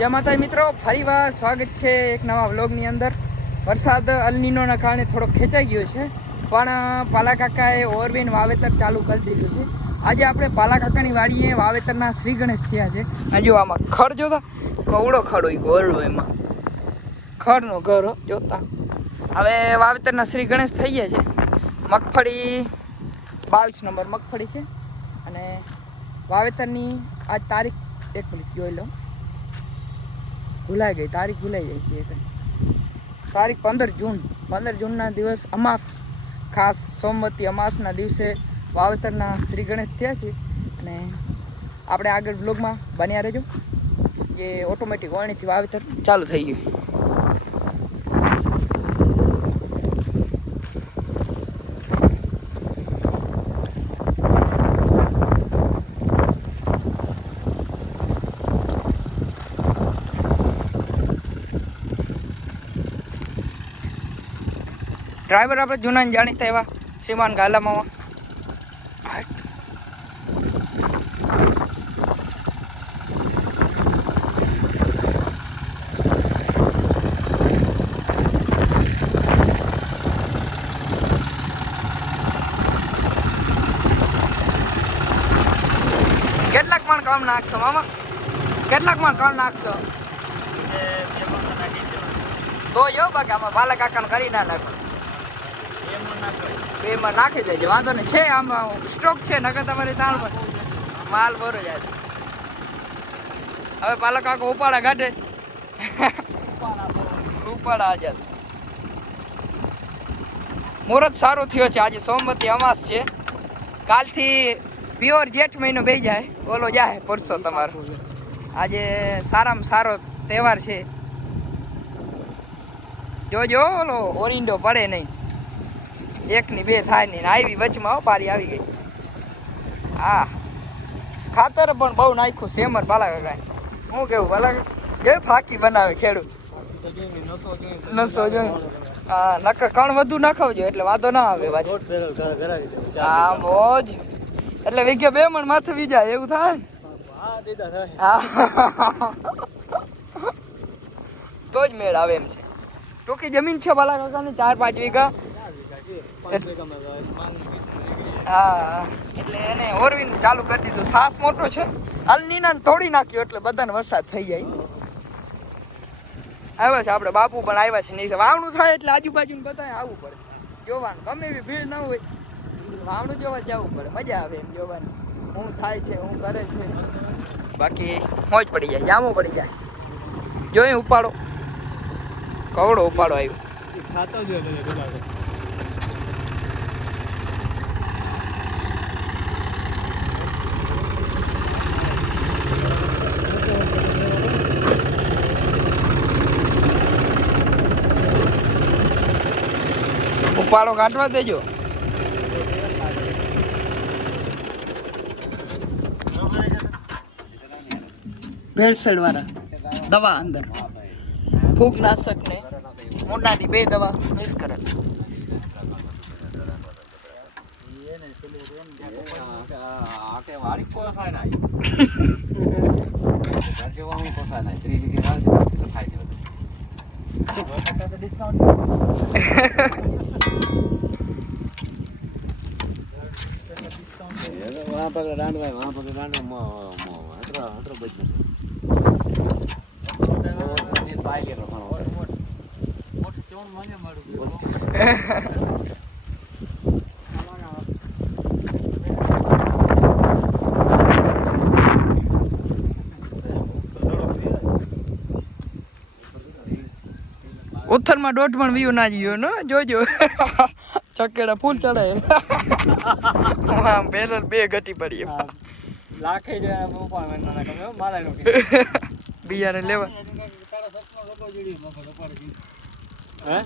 જય માતા મિત્રો, ફરીવાર સ્વાગત છે એક નવા વ્લોગની અંદર. વરસાદ અલનીનોના કારણે થોડો ખેંચાઈ ગયો છે, પણ પાલા કાકાએ ઓરવીન વાવેતર ચાલુ કરી દીધું છે. આજે આપણે પાલા કાકાની વાડીએ વાવેતરના શ્રી ગણેશ થયા છે. આ જો આમાં ખડ જોતા, કવડો ખડ હોય ગોળો, એમાં ખડનો ઘર જોતા. હવે વાવેતરના શ્રી ગણેશ થઈ ગયા છે. મગફળી 22 નંબર મગફળી છે અને વાવેતરની આજ તારીખ, એક મિનિટ જોઈ લો, ભૂલાઈ ગઈ તારીખ, ભૂલાઈ જાય છે. તારીખ 15 જૂન. 15 જૂનના દિવસ અમાસ, ખાસ સોમવતી અમાસના દિવસે વાવેતરના શ્રી ગણેશ થયા છે. અને આપણે આગળ બ્લોગમાં બન્યા રહેજો, જે ઓટોમેટિક વળણીથી વાવેતર ચાલુ થઈ ગયું. ડ્રાઈવર આપણે જૂના જાણીતા એવા શ્રીમાન ગાલામાં. કેટલાક પણ કામ નાખશો મામા? કેટલાક પણ કામ નાખશો? તો જો બાકી આમાં બાલા કાકાને કરી ના નાખો, બેમાં નાખી દેજો, વાંધો નહીં. છે આમાં સ્ટોક છે, નકર તમારે તાણ પર માલ ભરો જાય. હવે પાલા કાકો ઉપાડા કાઢે, ઉપાડા આજાદ. મુહૂર્ત સારો થયો છે. આજે સોમવતી અમાસ છે. કાલથી પ્યોર જેઠ મહિનો બેસી જાય, ઓલો જાય પરસો તમારો. આજે સારામાં સારો તહેવાર છે. જોજો ઓલો ઓરિંડો પડે નહીં, એકની બે થાય નહીં. આવી વચમાં પારી આવી ગઈ. હા, ખાતર પણ બહુ નાખ્યું સેમર પાલા કાકા. હું કેવું પાલા જે ફાકી બનાવે ખેડૂત નસો જો. હા, નકર કણ વધુ નાખવજો એટલે વાંધો ના આવે પાછો. હા મોજ, એટલે વીઘે 2 મણ માથે વીજાય એવું થાય ને. હા, તો જ મેળ આવે એમ છે. ટૂંકી જમીન છે પાલા કાકાની, 4-5 વીઘા. હા, એટલે એને ઓરવીન ચાલુ કરી દીધું. સાસ મોટો છે, અલનીના તોડી નાખ્યો એટલે બધાને વરસાદ થઈ જાય. આવ્યા છે આપણે બાપુ પણ આવ્યા છે. નહીં વાવણું થાય એટલે આજુબાજુને બધાને આવવું પડે જોવાનું. ગમે એવી ભીડ ન હોય, વાવણું જોવા જવું પડે, મજા આવે એમ જોવાની. શું થાય છે, શું કરે છે. બાકી મોજ પડી જાય, જામો પડી જાય. જોઈ ઉપાડો, કવડો ઉપાડો આવ્યો. ઉપાડો કાઢવા દેજો. ભેળસેળ વાળા દવા અંદર, ફૂગનાશક ને મોટાની 2 દવા મિક્સ કરે. वहाँ पर डांडवा, वहाँ पर डांडवा हटरो बज पाई ले रहा हूँ मोटे चोन माने मारू. ઉત્તરમાં 1.5 મણ વ્યૂ ના જીયો ને, જોજો ચકેડા ફૂલ ચડાય. આમ બેરલ 2 ઘટી પડી લાખે જ પણ ના કમે મારા નો બિયાને લેવા. હે